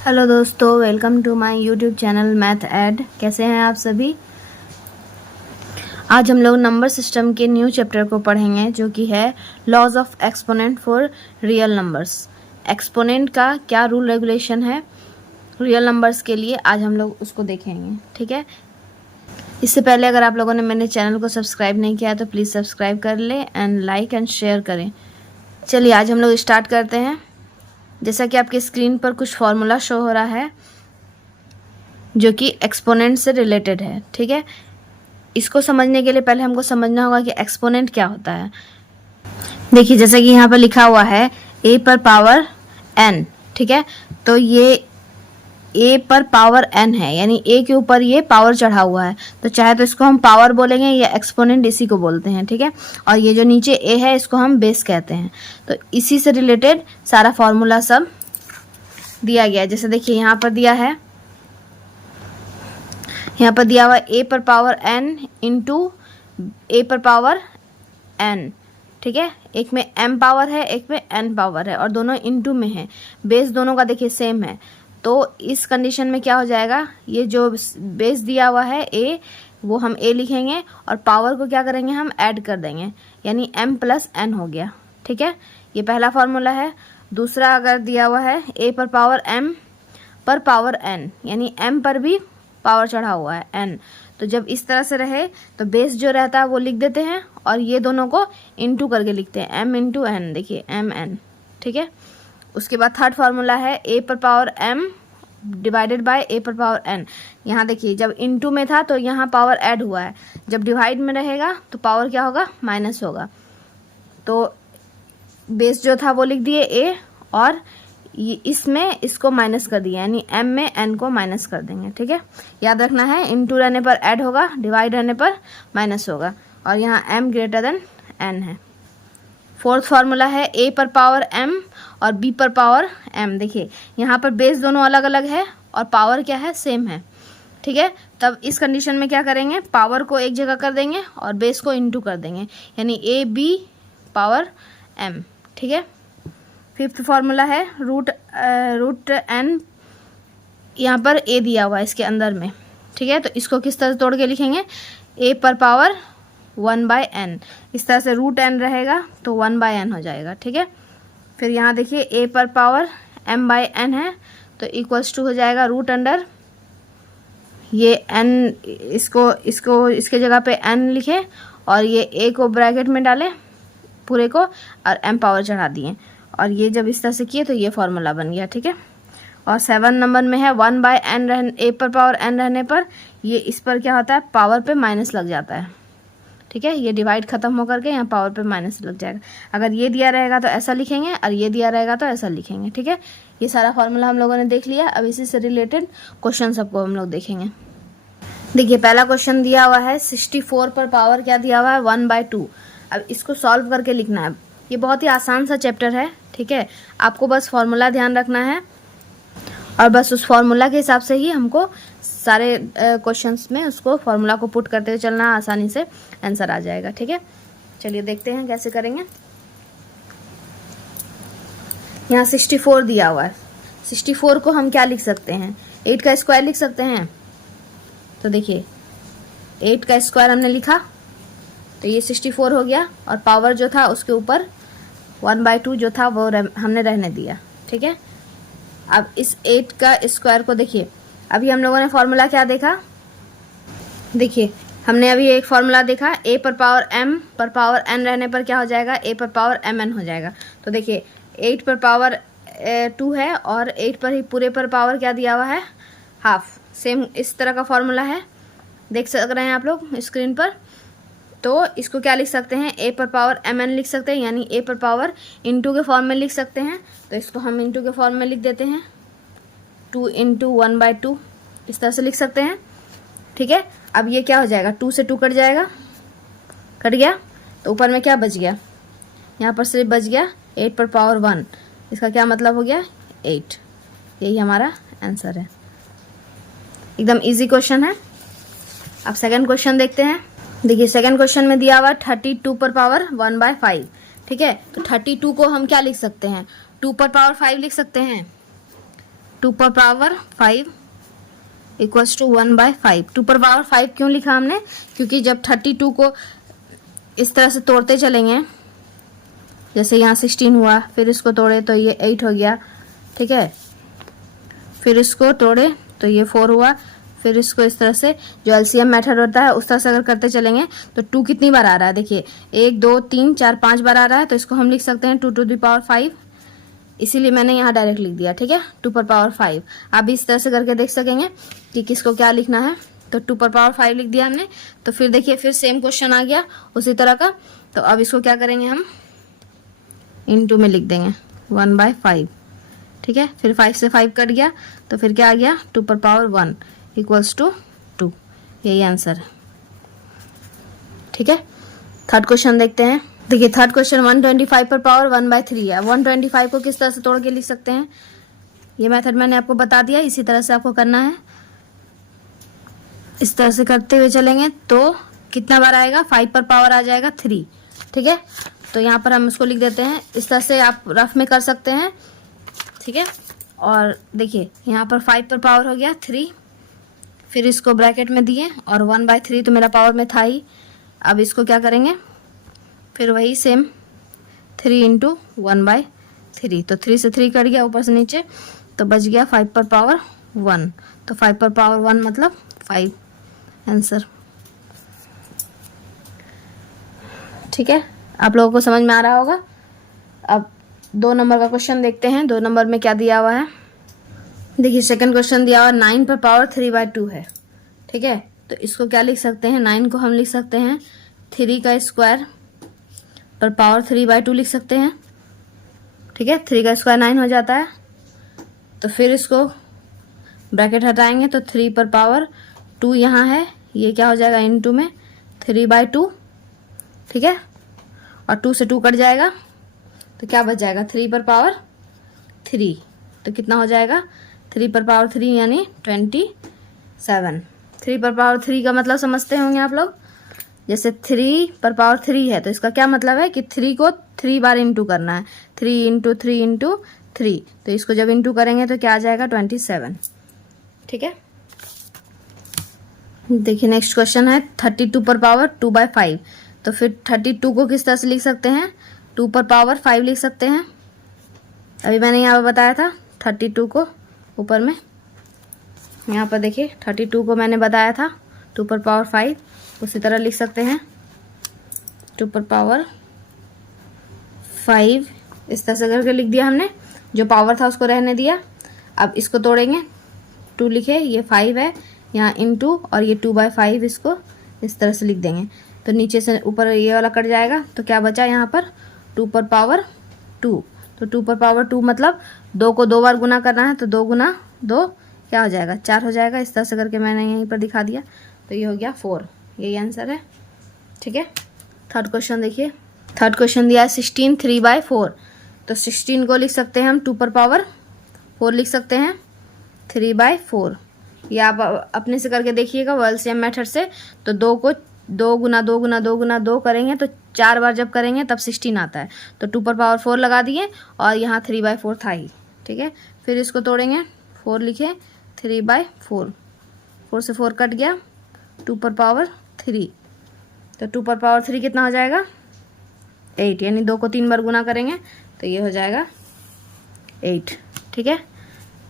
Hello दोस्तों, welcome to my YouTube channel math add. कैसे हैं आप सभी। आज हम लोग नंबर सिस्टम के न्यू चैप्टर को पढ़ेंगे जो कि है laws of exponent for real numbers. Exponent का क्या रूल रेगुलेशन है रियल नंबर्स के लिए, आज हम लोग उसको देखेंगे। ठीक है, इससे पहले अगर आप लोगों ने मेरे चैनल को सब्सक्राइब नहीं किया तो प्लीज़ सब्सक्राइब कर लें एंड लाइक एंड शेयर करें। चलिए आज हम लोग स्टार्ट करते हैं। जैसा कि आपकी स्क्रीन पर कुछ फॉर्मूला शो हो रहा है जो कि एक्सपोनेंट से रिलेटेड है। ठीक है, इसको समझने के लिए पहले हमको समझना होगा कि एक्सपोनेंट क्या होता है। देखिए जैसा कि यहाँ पर लिखा हुआ है a पर पावर n। ठीक है, तो ये a पर पावर n है, यानी a के ऊपर ये पावर चढ़ा हुआ है, तो चाहे तो इसको हम पावर बोलेंगे या एक्सपोनेंट इसी को बोलते हैं। ठीक है, और ये जो नीचे a है इसको हम बेस कहते हैं। तो इसी से रिलेटेड सारा फॉर्मूला सब दिया गया है। जैसे देखिए यहाँ पर दिया है, यहाँ पर दिया हुआ a पर पावर n इंटू a पर पावर n। ठीक है, एक में m पावर है, एक में n पावर है, और दोनों इंटू में है। बेस दोनों का देखिए सेम है, तो इस कंडीशन में क्या हो जाएगा, ये जो बेस दिया हुआ है a, वो हम a लिखेंगे और पावर को क्या करेंगे, हम ऐड कर देंगे, यानी m प्लस n हो गया। ठीक है, ये पहला फॉर्मूला है। दूसरा अगर दिया हुआ है a पर पावर m पर पावर n, यानी m पर भी पावर चढ़ा हुआ है n, तो जब इस तरह से रहे तो बेस जो रहता है वो लिख देते हैं और ये दोनों को इंटू करके लिखते हैं, m इंटू n। देखिए m n। ठीक है, उसके बाद थर्ड फार्मूला है a पर power m divided by a पर पावर n। यहाँ देखिए जब इंटू में था तो यहाँ पावर ऐड हुआ है, जब डिवाइड में रहेगा तो पावर क्या होगा, माइनस होगा। तो बेस जो था वो लिख दिए a और ये इसमें इसको माइनस कर दिया, यानी m में n को माइनस कर देंगे। ठीक है, याद रखना है इंटू रहने पर ऐड होगा, डिवाइड रहने पर माइनस होगा, और यहाँ m ग्रेटर देन n है। फोर्थ फार्मूला है a पर पावर m और b पर पावर m। देखिए यहाँ पर बेस दोनों अलग अलग है और पावर क्या है, सेम है। ठीक है, तब इस कंडीशन में क्या करेंगे, पावर को एक जगह कर देंगे और बेस को इंटू कर देंगे, यानी a b पावर m। ठीक है, फिफ्थ फार्मूला है रूट n, यहाँ पर a दिया हुआ है इसके अंदर में। ठीक है, तो इसको किस तरह तोड़ के लिखेंगे, a पर पावर 1/n। इस तरह से रूट n रहेगा तो 1/n हो जाएगा। ठीक है, फिर यहाँ देखिए a पर पावर m/n है, तो इक्वल्स टू हो जाएगा रूट अंडर ये n, इसको इसके जगह पे n लिखे और ये a को ब्रैकेट में डालें पूरे को और m पावर चढ़ा दिए, और ये जब इस तरह से किए तो ये फॉर्मूला बन गया। ठीक है, और 7 नंबर में है 1/n a पर पावर n रहने पर ये इस पर क्या होता है, पावर पे माइनस लग जाता है। ठीक है, ये डिवाइड खत्म होकर के यहाँ पावर पे माइनस लग जाएगा। अगर ये दिया रहेगा तो ऐसा लिखेंगे और ये दिया रहेगा तो ऐसा लिखेंगे। ठीक है, ये सारा फॉर्मूला हम लोगों ने देख लिया। अब इसी से रिलेटेड क्वेश्चन सबको हम लोग देखेंगे। देखिए पहला क्वेश्चन दिया हुआ है 64 पर पावर क्या दिया हुआ है, 1/2। अब इसको सॉल्व करके लिखना है। ये बहुत ही आसान सा चैप्टर है। ठीक है, आपको बस फॉर्मूला ध्यान रखना है और बस उस फॉर्मूला के हिसाब से ही हमको सारे क्वेश्चंस में उसको फॉर्मूला को पुट करते हुए चलना, आसानी से आंसर आ जाएगा। ठीक है, चलिए देखते हैं कैसे करेंगे। यहाँ 64 दिया हुआ है, 64 को हम क्या लिख सकते हैं, 8 का स्क्वायर लिख सकते हैं। तो देखिए 8 का स्क्वायर हमने लिखा तो ये 64 हो गया, और पावर जो था उसके ऊपर 1/2 जो था वो हमने रहने दिया। ठीक है, अब इस 8 का स्क्वायर को देखिए, अभी हम लोगों ने फॉर्मूला क्या देखा, देखिए हमने अभी एक फॉर्मूला देखा, a पर पावर m पर पावर n रहने पर क्या हो जाएगा, a पर पावर mn हो जाएगा। तो देखिए 8 पर पावर 2 है और 8 पर ही पूरे पर पावर क्या दिया हुआ है, हाफ। सेम इस तरह का फॉर्मूला है, देख सक रहे हैं आप लोग स्क्रीन पर। तो इसको क्या लिख सकते हैं, a पर पावर mn लिख सकते हैं, यानी a पर पावर इंटू के फॉर्म में लिख सकते हैं। तो इसको हम इंटू के फॉर्म में लिख देते हैं, 2 इंटू 1/2 इस तरह से लिख सकते हैं। ठीक है, अब ये क्या हो जाएगा, 2 से 2 कट जाएगा, कट गया, तो ऊपर में क्या बच गया, यहाँ पर सिर्फ बच गया 8 पर पावर 1। इसका क्या मतलब हो गया, 8। यही हमारा आंसर है। एकदम इजी क्वेश्चन है। अब सेकंड क्वेश्चन देखते हैं। देखिए सेकंड क्वेश्चन में दिया हुआ 32 पर पावर 1/5। ठीक है, तो 32 को हम क्या लिख सकते हैं, 2 पर पावर 5 लिख सकते हैं। 2 पर पावर 5 इक्वल्स टू 1/5। 2 पर पावर 5 क्यों लिखा हमने, क्योंकि जब 32 को इस तरह से तोड़ते चलेंगे, जैसे यहाँ 16 हुआ, फिर इसको तोड़े तो ये 8 हो गया, ठीक है, फिर इसको तोड़े तो ये 4 हुआ, फिर इसको इस तरह से जो एलसीएम मेथड होता है उस तरह से अगर करते चलेंगे तो 2 कितनी बार आ रहा है, देखिए 1 2 3 4 5 बार आ रहा है, तो इसको हम लिख सकते हैं 2 टू द पावर 5, इसीलिए मैंने यहाँ डायरेक्ट लिख दिया, ठीक है, 2 पर पावर 5। आप भी इस तरह से करके देख सकेंगे कि किसको क्या लिखना है। तो 2 पर पावर 5 लिख दिया हमने। तो फिर देखिए फिर सेम क्वेश्चन आ गया उसी तरह का। तो अब इसको क्या करेंगे हम, इनटू में लिख देंगे 1/5, ठीक है, फिर 5 से 5 कट गया तो फिर क्या आ गया 2 पर पावर 1 इक्वल्स टू 2, यही आंसर है, ठीक है। थर्ड क्वेश्चन देखते हैं। देखिए थर्ड क्वेश्चन 125 पर पावर 1/3 है। 125 को किस तरह से तोड़ के लिख सकते हैं, ये मेथड मैंने आपको बता दिया, इसी तरह से आपको करना है। इस तरह से करते हुए चलेंगे तो कितना बार आएगा, 5 पर पावर आ जाएगा 3, ठीक है। तो यहाँ पर हम इसको लिख देते हैं, इस तरह से आप रफ में कर सकते हैं, ठीक है। और देखिए यहाँ पर 5 पर पावर हो गया 3, फिर इसको ब्रैकेट में दिए और 1/3 तो मेरा पावर में था ही। अब इसको क्या करेंगे, फिर वही सेम 3 इंटू 1/3, तो 3 से 3 कट गया ऊपर से नीचे, तो बच गया 5 पर पावर 1। तो 5 पर पावर 1 मतलब 5 आंसर, ठीक है। आप लोगों को समझ में आ रहा होगा। अब 2 नंबर का क्वेश्चन देखते हैं। 2 नंबर में क्या दिया हुआ है, देखिए सेकंड क्वेश्चन दिया हुआ 9 पर पावर 3/2 है, ठीक है। तो इसको क्या लिख सकते हैं, 9 को हम लिख सकते हैं 3 का स्क्वायर पर पावर 3/2 लिख सकते हैं, ठीक है। 3 का स्क्वायर 9 हो जाता है। तो फिर इसको ब्रैकेट हटाएंगे तो 3 पर पावर 2 यहाँ है, ये क्या हो जाएगा इनटू में 3/2, ठीक है। और 2 से 2 कट जाएगा तो क्या बच जाएगा 3 पर पावर 3, तो कितना हो जाएगा 3 पर पावर 3 यानी 27। 3 पर पावर 3 का मतलब समझते होंगे आप लोग, जैसे 3 पर पावर 3 है तो इसका क्या मतलब है कि 3 को 3 बार इंटू करना है, 3 इंटू 3 इंटू 3, तो इसको जब इंटू करेंगे तो क्या आ जाएगा 27, ठीक है। देखिए नेक्स्ट क्वेश्चन है 32 पर पावर 2/5। तो फिर 32 को किस तरह से लिख सकते हैं, 2 पर पावर 5 लिख सकते हैं। अभी मैंने यहाँ पर बताया था 32 को ऊपर में, यहाँ पर देखिए 32 को मैंने बताया था 2 पर पावर 5, उसी तरह लिख सकते हैं 2 पर पावर 5, इस तरह से करके लिख दिया हमने, जो पावर था उसको रहने दिया। अब इसको तोड़ेंगे, 2 लिखे, ये 5 है यहाँ इनटू, और ये 2/5 इसको इस तरह से लिख देंगे, तो नीचे से ऊपर ये वाला कट जाएगा, तो क्या बचा यहाँ पर 2 पर पावर 2। तो 2 पर पावर 2 मतलब 2 को 2 बार गुना करना है, तो 2 गुना 2 क्या हो जाएगा 4 हो जाएगा। इस तरह से करके मैंने यहीं पर दिखा दिया, तो ये हो गया 4, यही आंसर है, ठीक है। थर्ड क्वेश्चन देखिए, थर्ड क्वेश्चन दिया है 16 3/4। तो 16 को लिख सकते हैं हम 2 पर पावर 4 लिख सकते हैं 3/4, या आप अपने से करके देखिएगा एलसीएम मेथड से। तो 2 को 2 गुना 2 गुना 2 गुना 2 करेंगे तो 4 बार जब करेंगे तब 16 आता है। तो 2 पर पावर 4 लगा दिए और यहाँ 3/4 था ही, ठीक है। फिर इसको तोड़ेंगे, 4 लिखे 3/4, 4 से 4 कट गया, 2 पर पावर 3, तो 2 पर पावर 3 कितना हो जाएगा 8, यानी 2 को 3 बार गुना करेंगे तो ये हो जाएगा 8, ठीक है।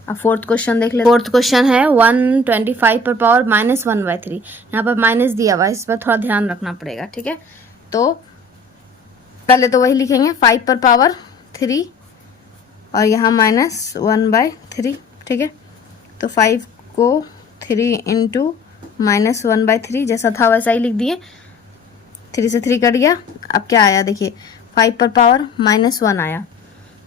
अब फोर्थ क्वेश्चन देख ले। फोर्थ क्वेश्चन है 125 पर पावर -1/3। यहाँ पर माइनस दिया हुआ है, इस पर थोड़ा ध्यान रखना पड़ेगा, ठीक है। तो पहले तो वही लिखेंगे 5 पर पावर 3 और यहाँ -1/3, ठीक है। तो 5 को 3 इंटू -1/3 जैसा था वैसा ही लिख दिए, 3 से 3 कट गया। अब क्या आया देखिए 5 पर पावर -1 आया।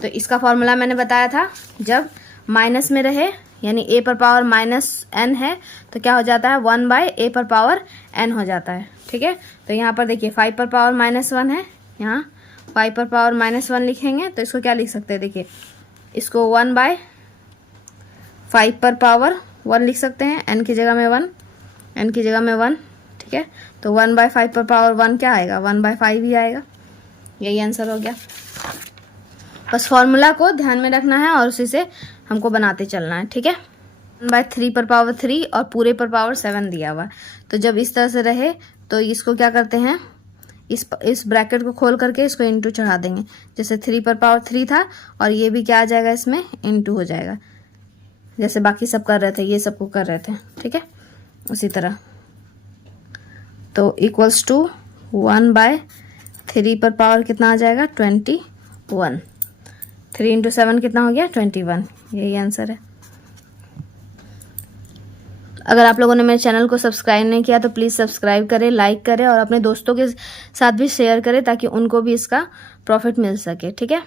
तो इसका फॉर्मूला मैंने बताया था, जब माइनस में रहे यानी a पर पावर -n है तो क्या हो जाता है 1/a पर पावर n हो जाता है, ठीक है। तो यहाँ पर देखिए 5 पर पावर -1 है, यहाँ 5 पर पावर -1 लिखेंगे तो इसको क्या लिख सकते हैं, देखिए इसको 1/5 पर पावर 1 लिख सकते हैं, n की जगह में 1, n की जगह में 1, ठीक है। तो 1/5 पर पावर 1 क्या आएगा 1/5 ही आएगा, यही आंसर हो गया। बस फॉर्मूला को ध्यान में रखना है और उसी से हमको बनाते चलना है, ठीक है। 1/3 पर पावर 3 और पूरे पर पावर 7 दिया हुआ है। तो जब इस तरह से रहे तो इसको क्या करते हैं, इस ब्रैकेट को खोल करके इसको इंटू चढ़ा देंगे। जैसे 3 पर पावर 3 था और ये भी क्या आ जाएगा, इसमें इंटू हो जाएगा, जैसे बाकी सब कर रहे थे, ये सबको कर रहे थे, ठीक है, उसी तरह। तो इक्वल्स टू 1/3 पर पावर कितना आ जाएगा, 21। 3 × 7 कितना हो गया, 21। यही आंसर है। अगर आप लोगों ने मेरे चैनल को सब्सक्राइब नहीं किया तो प्लीज़ सब्सक्राइब करें, लाइक करें और अपने दोस्तों के साथ भी शेयर करें ताकि उनको भी इसका प्रॉफिट मिल सके, ठीक है।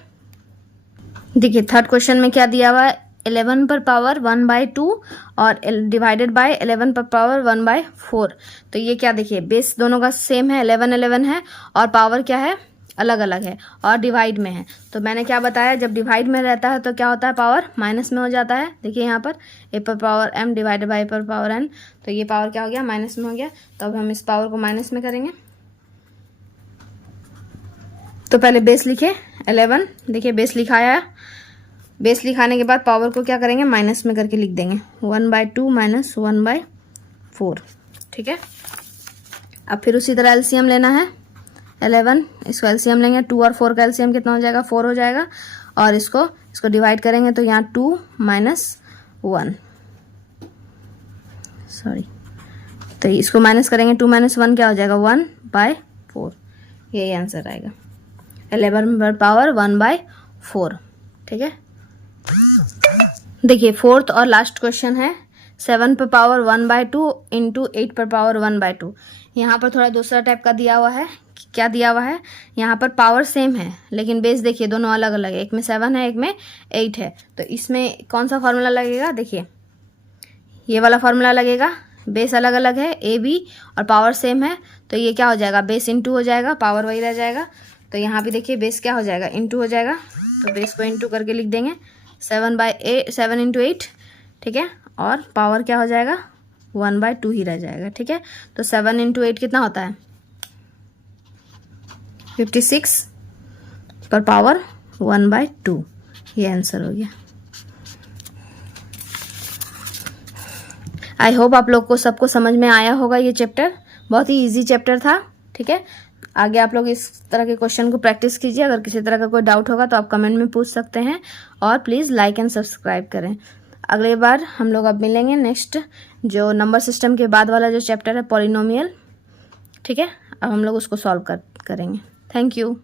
देखिए थर्ड क्वेश्चन में क्या दिया हुआ है, 11 पर पावर 1/2 और डिवाइडेड बाय 11 पर पावर 1/4। तो ये क्या, देखिए बेस दोनों का सेम है, 11 है और पावर क्या है, अलग अलग है और डिवाइड में है। तो मैंने क्या बताया, जब डिवाइड में रहता है तो क्या होता है, पावर माइनस में हो जाता है। देखिए यहाँ पर a पर पावर m डिवाइडेड बाई पर पावर n, तो ये पावर क्या हो गया, माइनस में हो गया। तो अब हम इस पावर को माइनस में करेंगे। तो पहले बेस लिखे 11, देखिए बेस लिखाया है। बेस लिखाने के बाद पावर को क्या करेंगे, माइनस में करके लिख देंगे, 1/2 माइनस 1/4, ठीक है। अब फिर उसी तरह एलसीएम लेना है। 11 इसको एलसीएम लेंगे, 2 और 4 का एलसीएम कितना हो जाएगा, 4 हो जाएगा। और इसको डिवाइड करेंगे तो यहाँ 2 - 1, सॉरी, तो इसको माइनस करेंगे, 2 - 1 क्या हो जाएगा, 1/4। यही आंसर आएगा, 11 पर पावर 1/4, ठीक है। देखिए फोर्थ और लास्ट क्वेश्चन है, 7 पर पावर 1/2 इंटू 8 पर पावर 1/2। यहाँ पर थोड़ा दूसरा टाइप का दिया हुआ है। क्या दिया हुआ है, यहाँ पर पावर सेम है लेकिन बेस देखिए दोनों अलग अलग है, एक में 7 है एक में 8 है। तो इसमें कौन सा फॉर्मूला लगेगा, देखिए ये वाला फॉर्मूला लगेगा। बेस अलग अलग है ए बी और पावर सेम है, तो ये क्या हो जाएगा, बेस इंटू हो जाएगा, पावर वही रह जाएगा। तो यहाँ भी देखिए बेस क्या हो जाएगा, इंटू हो जाएगा। तो बेस को इंटू करके लिख देंगे, 7 × 8, ठीक है। और पावर क्या हो जाएगा, 1/2 ही रह जाएगा, ठीक है। तो 7 × 8 कितना होता है, 56 पर पावर 1/2। ये आंसर हो गया। आई होप आप लोग को सबको समझ में आया होगा। ये चैप्टर बहुत ही इजी चैप्टर था, ठीक है। आगे आप लोग इस तरह के क्वेश्चन को प्रैक्टिस कीजिए। अगर किसी तरह का कोई डाउट होगा तो आप कमेंट में पूछ सकते हैं और प्लीज़ लाइक एंड सब्सक्राइब करें। अगले बार हम लोग अब मिलेंगे नेक्स्ट जो नंबर सिस्टम के बाद वाला जो चैप्टर है पॉलिनोमियल, ठीक है। अब हम लोग उसको सॉल्व करेंगे। Thank you.